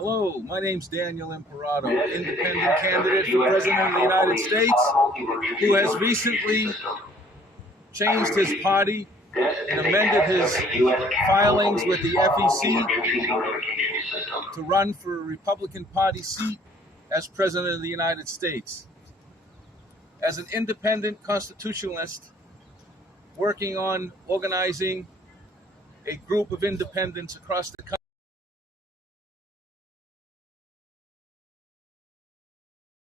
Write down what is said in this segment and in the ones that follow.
Hello, my name's Daniel Imperato, independent candidate for President of the United States, who has recently changed his party and amended his filings with the FEC to run for a Republican Party seat as President of the United States. As an independent constitutionalist working on organizing a group of independents across the country,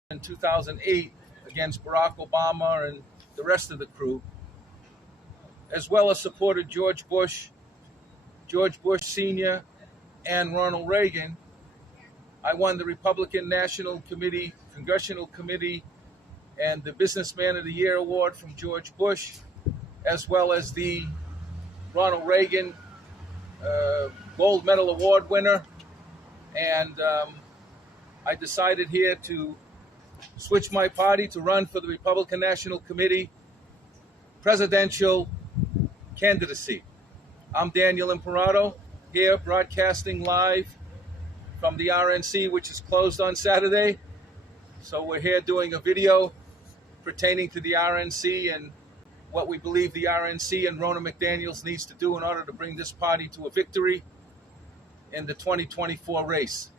in 2008 against Barack Obama and the rest of the crew, as well as supported George Bush Sr., and Ronald Reagan. I won the Republican National Committee, Congressional Committee, and the Businessman of the Year Award from George Bush, as well as the Ronald Reagan Gold Medal Award winner. And I decided here to switch my party to run for the Republican National Committee presidential candidacy. I'm Daniel Imperato, here broadcasting live from the RNC, which is closed on Saturday. So we're here doing a video pertaining to the RNC and what we believe the RNC and Ronna McDaniel needs to do in order to bring this party to a victory in the 2024 race.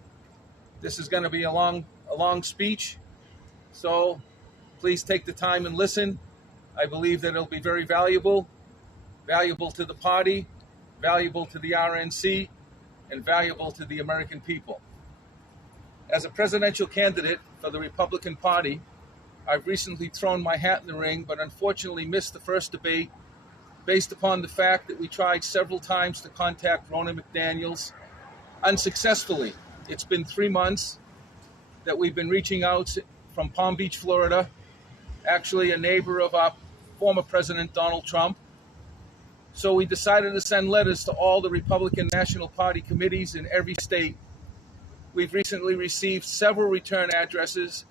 This is going to be a long speech, so please take the time and listen. I believe that it'll be very valuable to the party, valuable to the RNC, and valuable to the American people. As a presidential candidate for the Republican Party, I've recently thrown my hat in the ring, but unfortunately missed the first debate based upon the fact that we tried several times to contact Ronna McDaniel unsuccessfully. It's been 3 months that we've been reaching out from Palm Beach, Florida, actually a neighbor of our former President Donald Trump. So we decided to send letters to all the Republican National Party committees in every state. We've recently received several return addresses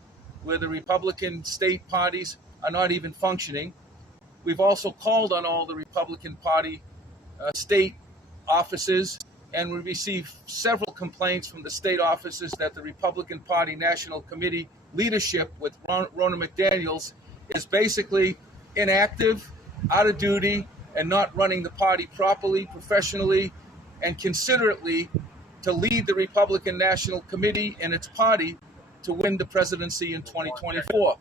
where the Republican state parties are not even functioning. We've also called on all the Republican Party state offices, and we received several complaints from the state offices that the Republican Party National Committee leadership with Ronna McDaniel is basically inactive, out of duty, and not running the party properly, professionally, and considerately to lead the Republican National Committee and its party to win the presidency in 2024.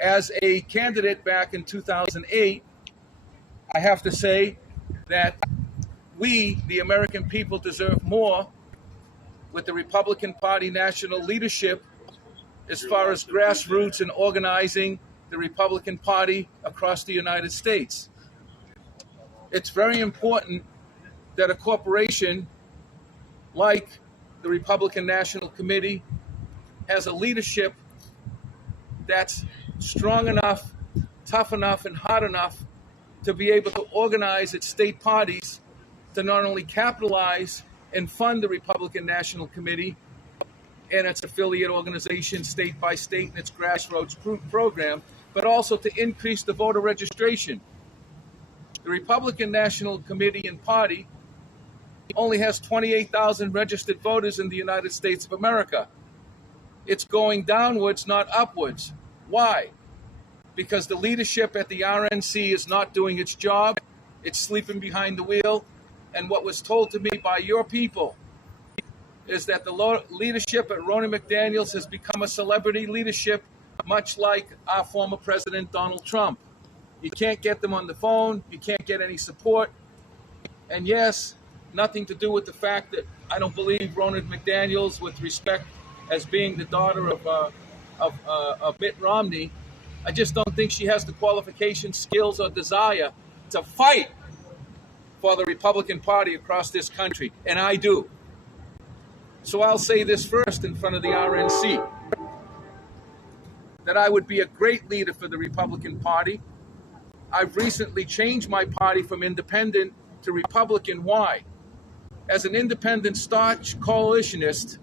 As a candidate back in 2008, I have to say that we, the American people, deserve more with the Republican Party national leadership as far as grassroots and organizing the Republican Party across the United States. It's very important that a corporation like the Republican National Committee has a leadership that's strong enough, tough enough, and hard enough to be able to organize its state parties to not only capitalize and fund the Republican National Committee and its affiliate organization state by state and its grassroots program, but also to increase the voter registration. The Republican National Committee and Party only has 28,000 registered voters in the United States of America. It's going downwards, not upwards. Why? Because the leadership at the RNC is not doing its job. It's sleeping behind the wheel. And what was told to me by your people is that the leadership at Ronna McDaniel has become a celebrity leadership, much like our former President Donald Trump. You can't get them on the phone. You can't get any support. And yes, nothing to do with the fact that I don't believe Ronna McDaniel, with respect as being the daughter of Mitt Romney, I just don't think she has the qualifications, skills, or desire to fight for the Republican Party across this country. And I do. So I'll say this first in front of the RNC, that I would be a great leader for the Republican Party. I've recently changed my party from independent to Republican. Why? As an independent staunch coalitionist,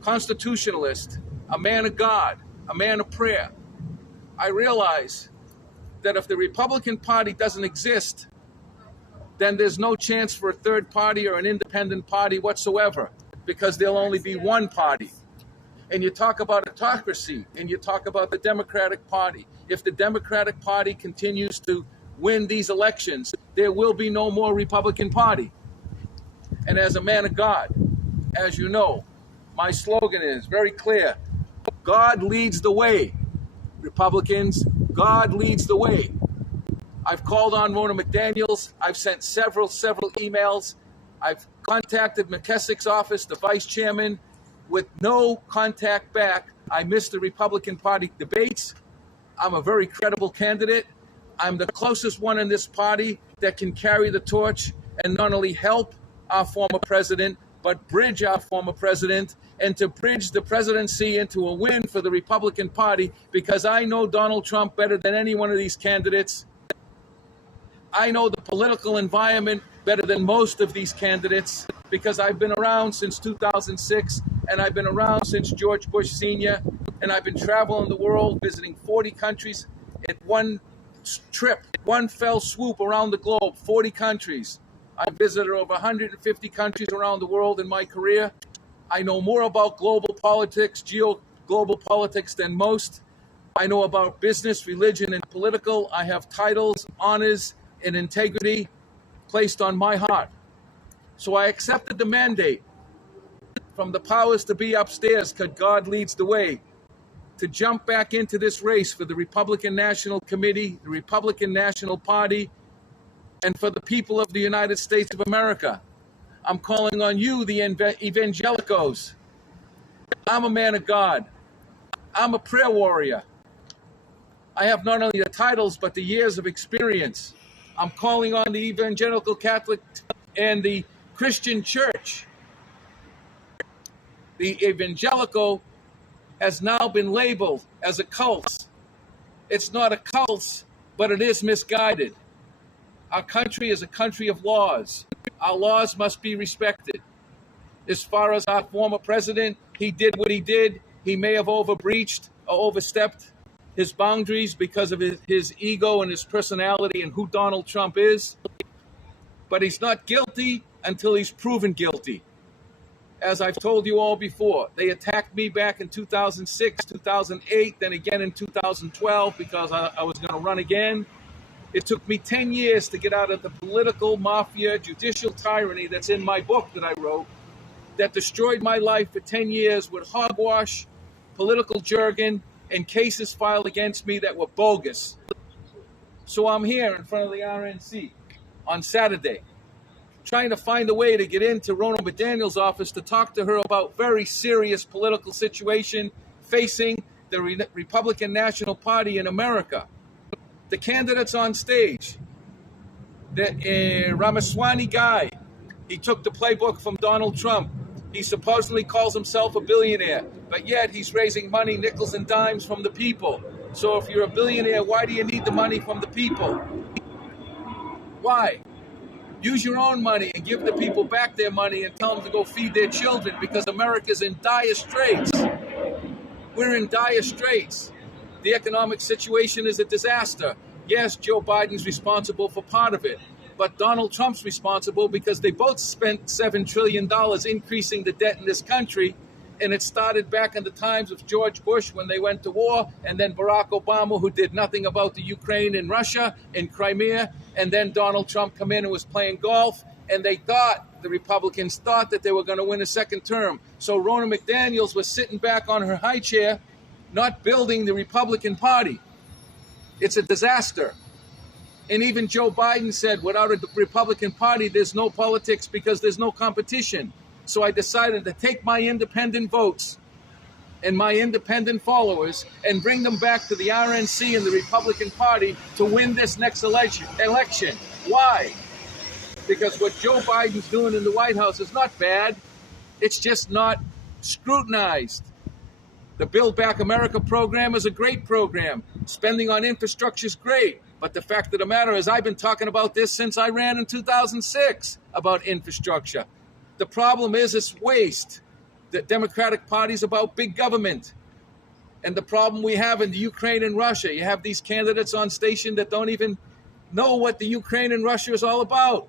constitutionalist, a man of God, a man of prayer, I realize that if the Republican Party doesn't exist, then there's no chance for a third party or an independent party whatsoever. because there'll only be one party. And you talk about autocracy, and you talk about the Democratic Party. If the Democratic Party continues to win these elections, there will be no more Republican Party. And as a man of God, as you know, my slogan is very clear: God leads the way. Republicans, God leads the way. I've called on Ronna McDaniels. I've sent several emails. I've contacted McKessic's office, the vice chairman, with no contact back. I missed the Republican Party debates. I'm a very credible candidate. I'm the closest one in this party that can carry the torch and not only help our former president, but bridge our former president, and to bridge the presidency into a win for the Republican Party, because I know Donald Trump better than any one of these candidates. I know the political environment better than most of these candidates, because I've been around since 2006, and I've been around since George Bush Sr., and I've been traveling the world, visiting 40 countries at one trip, one fell swoop around the globe, 40 countries. I've visited over 150 countries around the world in my career. I know more about global politics, global politics than most. I know about business, religion, and political. I have titles, honors, and integrity placed on my heart. So I accepted the mandate from the powers to be upstairs, because God leads the way, to jump back into this race for the Republican National Committee, the Republican National Party, and for the people of the United States of America. I'm calling on you, the evangelicals. I'm a man of God. I'm a prayer warrior. I have not only the titles, but the years of experience. I'm calling on the evangelical Catholic and the Christian church. The evangelical has now been labeled as a cult. It's not a cult, but it is misguided. Our country is a country of laws. Our laws must be respected. As far as our former president, he did what he did. He may have overbreached or overstepped his boundaries because of his ego and his personality and who Donald Trump is. But he's not guilty until he's proven guilty. As I've told you all before, they attacked me back in 2006, 2008, then again in 2012 because I was going to run again. It took me 10 years to get out of the political mafia, judicial tyranny that's in my book that I wrote, that destroyed my life for 10 years with hogwash, political jargon, and cases filed against me that were bogus. So I'm here in front of the RNC on Saturday, trying to find a way to get into Ronna McDaniels' office to talk to her about very serious political situation facing the Republican National Party in America. The candidates on stage, the Ramaswamy guy, he took the playbook from Donald Trump. He supposedly calls himself a billionaire, but yet he's raising money, nickels and dimes from the people. So if you're a billionaire, why do you need the money from the people? Why? Use your own money and give the people back their money and tell them to go feed their children, because America's in dire straits. We're in dire straits. The economic situation is a disaster. Yes, Joe Biden's responsible for part of it, but Donald Trump's responsible because they both spent $7 trillion increasing the debt in this country, and it started back in the times of George Bush when they went to war, and then Barack Obama, who did nothing about the Ukraine and Russia and Crimea, and then Donald Trump come in and was playing golf, and the Republicans thought that they were going to win a second term. So Ronna McDaniels was sitting back on her high chair, not building the Republican Party. It's a disaster. And even Joe Biden said, without a Republican Party, there's no politics because there's no competition. So I decided to take my independent votes and my independent followers and bring them back to the RNC and the Republican Party to win this next election. Why? Because what Joe Biden's doing in the White House is not bad. It's just not scrutinized. The Build Back America program is a great program. Spending on infrastructure is great. But the fact of the matter is, I've been talking about this since I ran in 2006 about infrastructure. The problem is it's waste. The Democratic Party is about big government. And the problem we have in the Ukraine and Russia, you have these candidates on station that don't even know what the Ukraine and Russia is all about.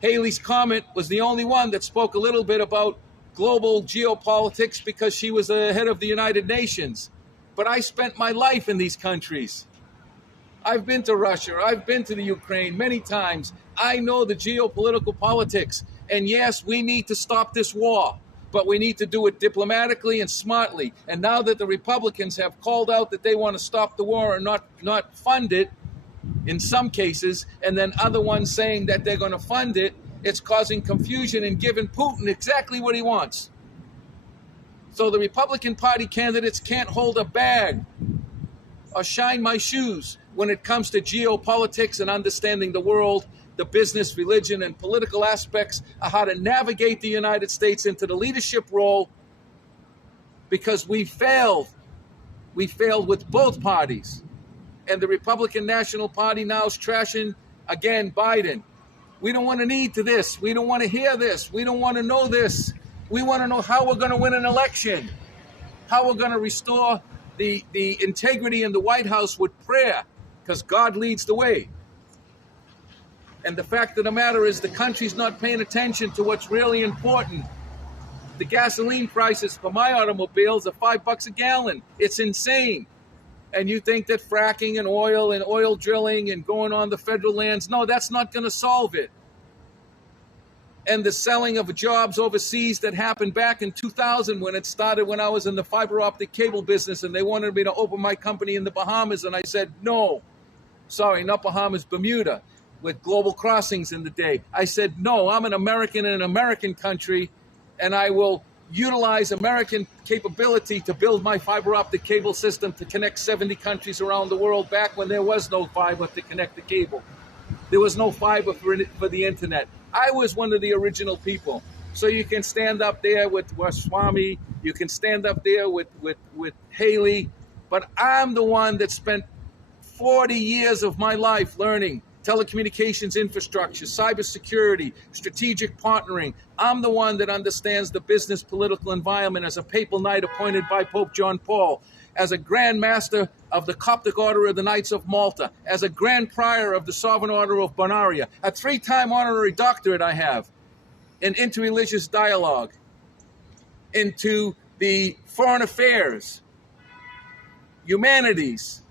Haley's Comet was the only one that spoke a little bit about global geopolitics because she was the head of the United Nations. But I spent my life in these countries. I've been to Russia. I've been to the Ukraine many times. I know the geopolitical politics. And yes, we need to stop this war, but we need to do it diplomatically and smartly. And now that the Republicans have called out that they want to stop the war and not fund it in some cases, and then other ones saying that they're going to fund it, it's causing confusion and giving Putin exactly what he wants. So the Republican Party candidates can't hold a bag or shine my shoes when it comes to geopolitics and understanding the world, the business, religion, and political aspects of how to navigate the United States into the leadership role, because we failed. We failed with both parties. And the Republican National Party now is trashing, again, Biden. We don't want to need to this. We don't want to hear this. We don't want to know this. We want to know how we're going to win an election, how we're going to restore the integrity in the White House with prayer, because God leads the way. And the fact of the matter is the country's not paying attention to what's really important. The gasoline prices for my automobiles are $5 a gallon. It's insane. And you think that fracking and oil drilling and going on the federal lands, no, that's not going to solve it. And the selling of jobs overseas that happened back in 2000 when it started, when I was in the fiber optic cable business, and they wanted me to open my company in the Bahamas, and I said, no. Sorry, not Bahamas, Bermuda, with Global Crossings in the day. I said, no, I'm an American in an American country, and I will utilize American capability to build my fiber optic cable system to connect 70 countries around the world back when there was no fiber to connect the cable. There was no fiber for the internet. I was one of the original people. So you can stand up there with Swami, you can stand up there with Haley, but I'm the one that spent 40 years of my life learning telecommunications infrastructure, cybersecurity, strategic partnering. I'm the one that understands the business political environment as a papal knight appointed by Pope John Paul, as a Grand Master of the Coptic Order of the Knights of Malta, as a Grand Prior of the Sovereign Order of Bonaria, a 3-time honorary doctorate I have in interreligious dialogue, into the foreign affairs, humanities,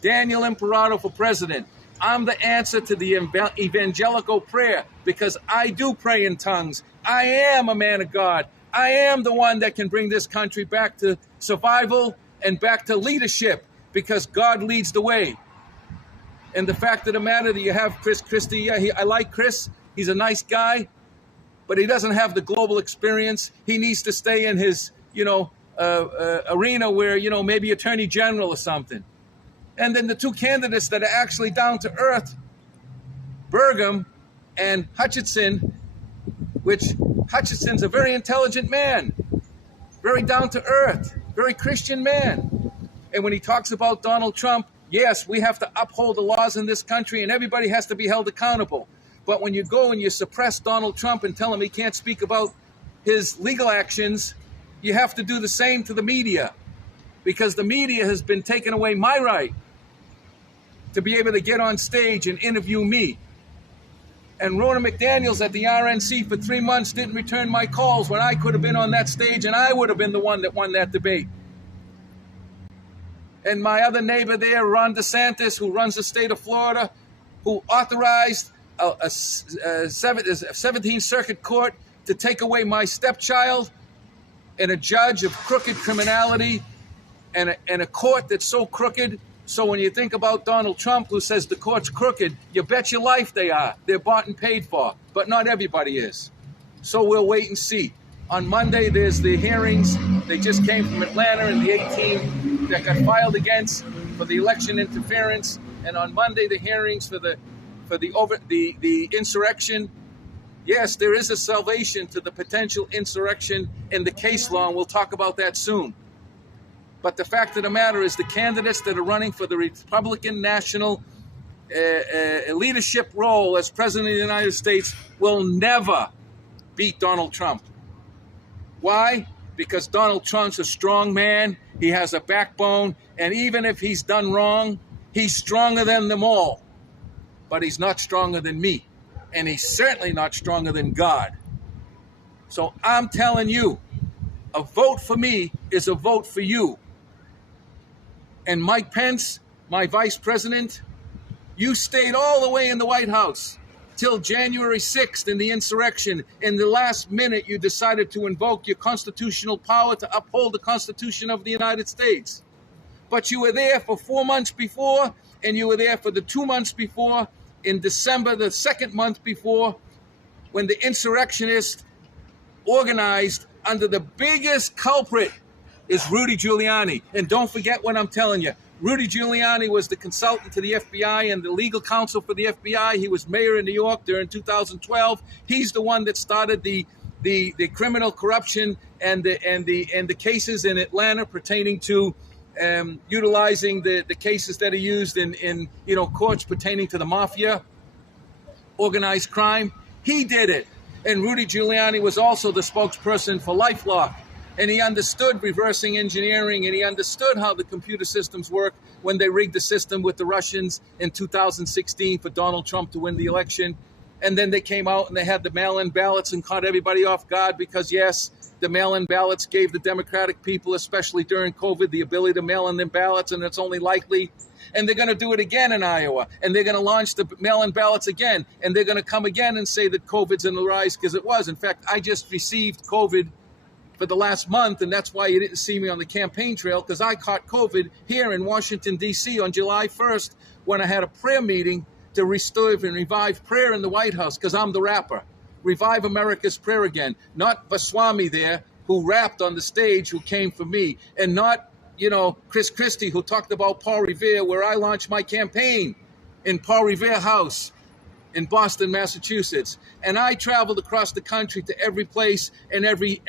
Daniel Imperato for president. I'm the answer to the evangelical prayer because I do pray in tongues. I am a man of God. I am the one that can bring this country back to survival and back to leadership because God leads the way. And the fact of the matter that you have Chris Christie, I like Chris. He's a nice guy, but he doesn't have the global experience. He needs to stay in his, arena where, maybe Attorney General or something. And then the two candidates that are actually down to earth, Burgum and Hutchinson, which Hutchinson's a very intelligent man, very down to earth, very Christian man. And when he talks about Donald Trump, yes, we have to uphold the laws in this country and everybody has to be held accountable. But when you go and you suppress Donald Trump and tell him he can't speak about his legal actions, you have to do the same to the media, because the media has been taking away my right to be able to get on stage and interview me. And Ronna McDaniels at the RNC for 3 months didn't return my calls when I could have been on that stage and I would have been the one that won that debate. And my other neighbor there, Ron DeSantis, who runs the state of Florida, who authorized a 17th Circuit Court to take away my stepchild, and a judge of crooked criminality, and a court that's so crooked. So when you think about Donald Trump, who says the court's crooked, you bet your life they are. They're bought and paid for, but not everybody is. So we'll wait and see. On Monday, there's the hearings. They just came from Atlanta, and the 18 that got filed against for the election interference. And on Monday, the hearings for the insurrection. Yes, there is a salvation to the potential insurrection in the case law, and we'll talk about that soon. But the fact of the matter is the candidates that are running for the Republican National leadership role as President of the United States will never beat Donald Trump. Why? Because Donald Trump's a strong man. He has a backbone. And even if he's done wrong, he's stronger than them all. But he's not stronger than me. And he's certainly not stronger than God. So I'm telling you, a vote for me is a vote for you. And Mike Pence, my vice president, you stayed all the way in the White House till January 6th in the insurrection. In the last minute, you decided to invoke your constitutional power to uphold the Constitution of the United States. But you were there for 4 months before, and you were there for the 2 months before, in December, the second month before, when the insurrectionists organized under the biggest culprit is Rudy Giuliani. And don't forget what I'm telling you. Rudy Giuliani was the consultant to the FBI and the legal counsel for the FBI. He was mayor in New York during 2012. He's the one that started the criminal corruption and the cases in Atlanta pertaining to utilizing the cases that are used in courts pertaining to the mafia, organized crime. He did it. And Rudy Giuliani was also the spokesperson for LifeLock. And he understood reversing engineering, and he understood how the computer systems work when they rigged the system with the Russians in 2016 for Donald Trump to win the election. And then they came out and they had the mail-in ballots and caught everybody off guard because, yes, the mail-in ballots gave the Democratic people, especially during COVID, the ability to mail in them ballots, and it's only likely. And they're going to do it again in Iowa, and they're going to launch the mail-in ballots again, and they're going to come again and say that COVID's in the rise, because it was. In fact, I just received COVID for the last month, and that's why you didn't see me on the campaign trail, because I caught COVID here in Washington, D.C. on July 1st when I had a prayer meeting to restore and revive prayer in the White House, because I'm the rapper. Revive America's prayer again. Not Vaswamy there, who rapped on the stage, who came for me, and not, Chris Christie, who talked about Paul Revere, where I launched my campaign in Paul Revere House in Boston, Massachusetts. And I traveled across the country to every place and every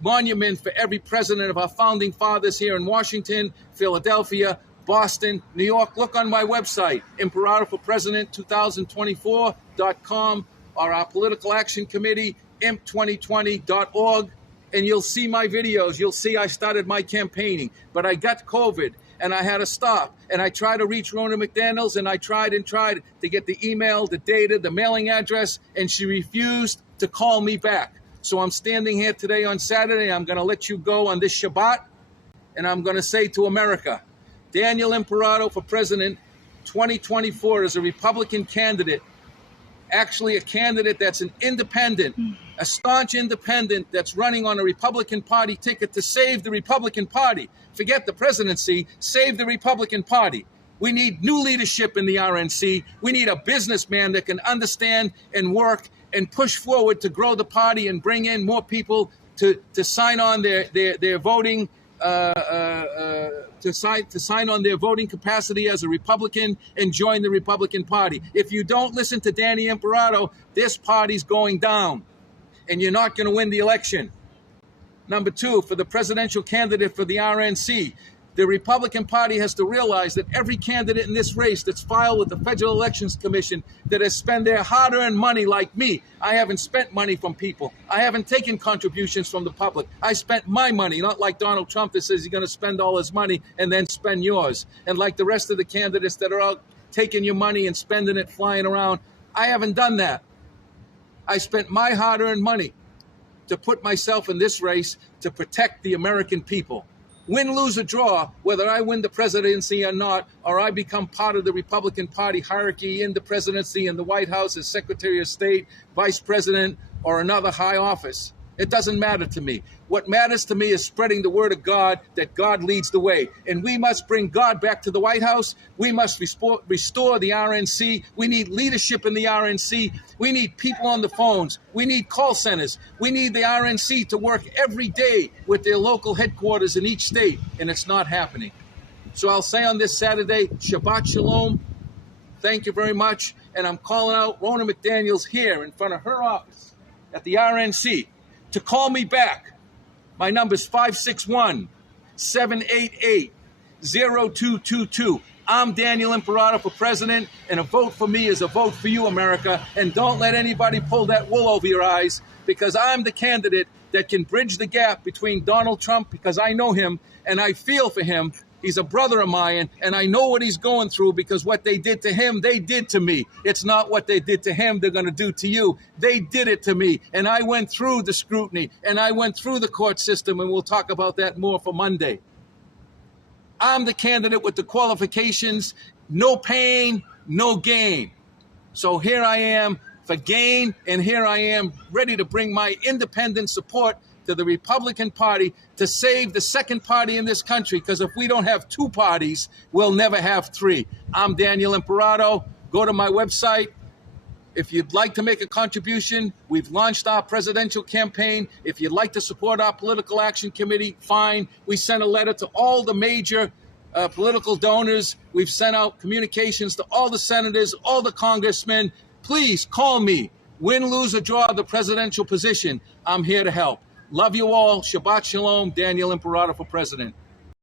monument for every president of our founding fathers here in Washington, Philadelphia, Boston, New York. Look on my website, ImperatorForPresident2024.com, or our Political Action Committee, imp2020.org, and you'll see my videos. You'll see I started my campaigning, but I got COVID, and I had to stop. And I tried to reach Ronna McDaniels, and I tried to get the email, the data, the mailing address, and she refused to call me back. So I'm standing here today on Saturday. I'm going to let you go on this Shabbat, and I'm going to say to America, Daniel Imperato for President 2024 is a Republican candidate, actually a candidate that's an independent, a staunch independent that's running on a Republican Party ticket to save the Republican Party. Forget the presidency, save the Republican Party. We need new leadership in the RNC. We need a businessman that can understand and work and push forward to grow the party and bring in more people to sign on their voting to sign on their voting capacity as a Republican and join the Republican Party. If you don't listen to Danny Imperato, this party's going down, and you're not going to win the election. Number two, for the presidential candidate for the RNC, the Republican Party has to realize that every candidate in this race that's filed with the Federal Elections Commission that has spent their hard-earned money like me. I haven't spent money from people. I haven't taken contributions from the public. I spent my money, not like Donald Trump that says he's going to spend all his money and then spend yours. And like the rest of the candidates that are out taking your money and spending it flying around. I haven't done that. I spent my hard-earned money to put myself in this race to protect the American people. Win, lose, or draw, whether I win the presidency or not, or I become part of the Republican Party hierarchy in the presidency, in the White House as Secretary of State, Vice President, or another high office. It doesn't matter to me. What matters to me is spreading the word of God, that God leads the way. And we must bring God back to the White House. We must restore the RNC. We need leadership in the RNC. We need people on the phones. We need call centers. We need the RNC to work every day with their local headquarters in each state, and it's not happening. So I'll say on this Saturday, Shabbat Shalom. Thank you very much. And I'm calling out Ronna McDaniels here in front of her office at the RNC to call me back. My number is 561-788-0222. I'm Daniel Imperato for president, and a vote for me is a vote for you, America. And don't let anybody pull that wool over your eyes, because I'm the candidate that can bridge the gap between Donald Trump, because I know him and I feel for him, He's a brother of mine, and I know what he's going through because what they did to him, they did to me. It's not what they did to him they're going to do to you. They did it to me, and I went through the scrutiny, and I went through the court system, and we'll talk about that more for Monday. I'm the candidate with the qualifications, no pain, no gain. So here I am for gain, and here I am ready to bring my independent support to the Republican Party to save the second party in this country, because if we don't have two parties, we'll never have three. I'm Daniel Imperato. Go to my website. If you'd like to make a contribution, we've launched our presidential campaign. If you'd like to support our political action committee, fine. We sent a letter to all the major political donors. We've sent out communications to all the senators, all the congressmen. Please call me. Win, lose, or draw the presidential position. I'm here to help. Love you all. Shabbat Shalom. Daniel Imperato for president.